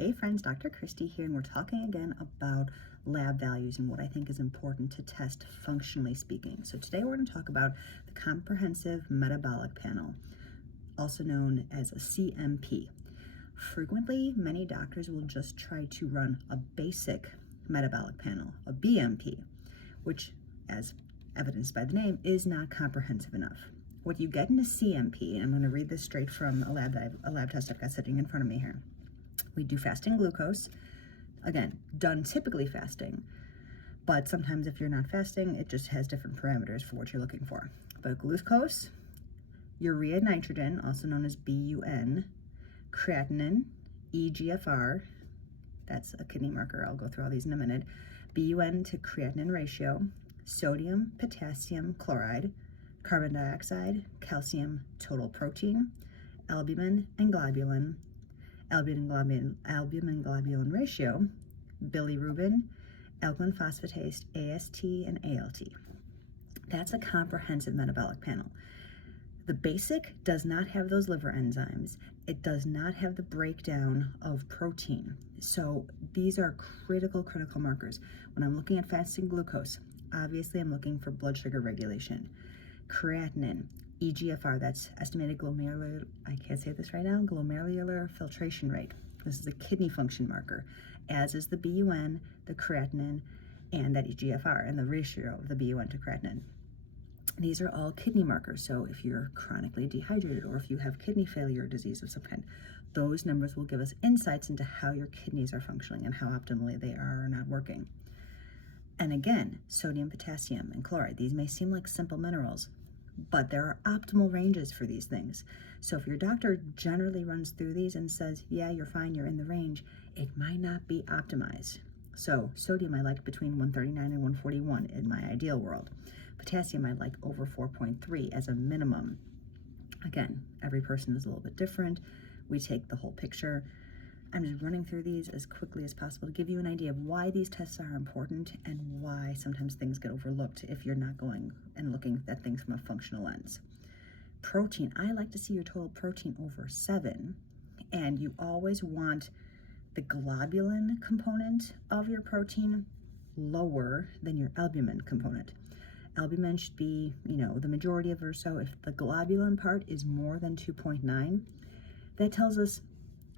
Hey friends, Dr. Christy here, and we're talking again about lab values and what I think is important to test functionally speaking. So today we're going to talk about the Comprehensive Metabolic Panel, also known as a CMP. Frequently, many doctors will just try to run a basic metabolic panel, a BMP, which, as evidenced by the name, is not comprehensive enough. What you get in a CMP, and I'm going to read this straight from a lab test I've got sitting in front of me here. We do fasting glucose, again, done typically fasting, but sometimes if you're not fasting, it just has different parameters for what you're looking for. But glucose, urea nitrogen, also known as BUN, creatinine, eGFR, that's a kidney marker, I'll go through all these in a minute, BUN to creatinine ratio, sodium, potassium, chloride, carbon dioxide, calcium, total protein, albumin and globulin, albumin-globulin ratio, bilirubin, alkaline phosphatase, AST, and ALT. That's a comprehensive metabolic panel. The basic does not have those liver enzymes. It does not have the breakdown of protein. So these are critical markers. When I'm looking at fasting glucose, obviously I'm looking for blood sugar regulation. Creatinine, eGFR, that's estimated glomerular, I can't say this right now, glomerular filtration rate. This is a kidney function marker, as is the BUN, the creatinine, and that eGFR, and the ratio of the BUN to creatinine. These are all kidney markers, so if you're chronically dehydrated or if you have kidney failure disease of some kind, those numbers will give us insights into how your kidneys are functioning and how optimally they are or not working. And again, sodium, potassium, and chloride, these may seem like simple minerals, but there are optimal ranges for these things. So if your doctor generally runs through these and says, yeah, you're fine, you're in the range, it might not be optimized. So sodium I like between 139 and 141 in my ideal world. Potassium I like over 4.3 as a minimum. Again, every person is a little bit different. We take the whole picture. I'm just running through these as quickly as possible to give you an idea of why these tests are important and why sometimes things get overlooked if you're not going and looking at things from a functional lens. Protein, I like to see your total protein over 7, and you always want the globulin component of your protein lower than your albumin component. Albumin should be, the majority of or so. If the globulin part is more than 2.9, that tells us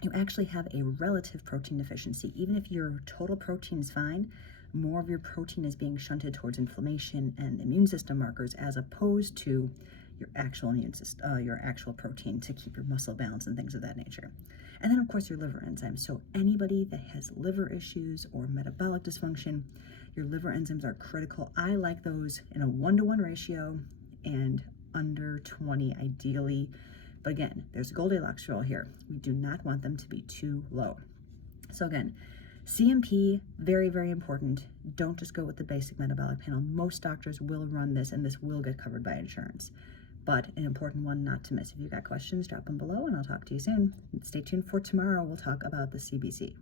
you actually have a relative protein deficiency. Even if your total protein is fine, more of your protein is being shunted towards inflammation and immune system markers as opposed to your actual immune system, your actual protein to keep your muscle balance and things of that nature. And then of course your liver enzymes. So anybody that has liver issues or metabolic dysfunction, your liver enzymes are critical. I like those in a 1-to-1 ratio and under 20 ideally. But again, there's a Goldilocks rule here. We do not want them to be too low. So again, CMP, very, very important. Don't just go with the basic metabolic panel. Most doctors will run this, and this will get covered by insurance. But an important one not to miss. If you've got questions, drop them below, and I'll talk to you soon. Stay tuned for tomorrow. We'll talk about the CBC.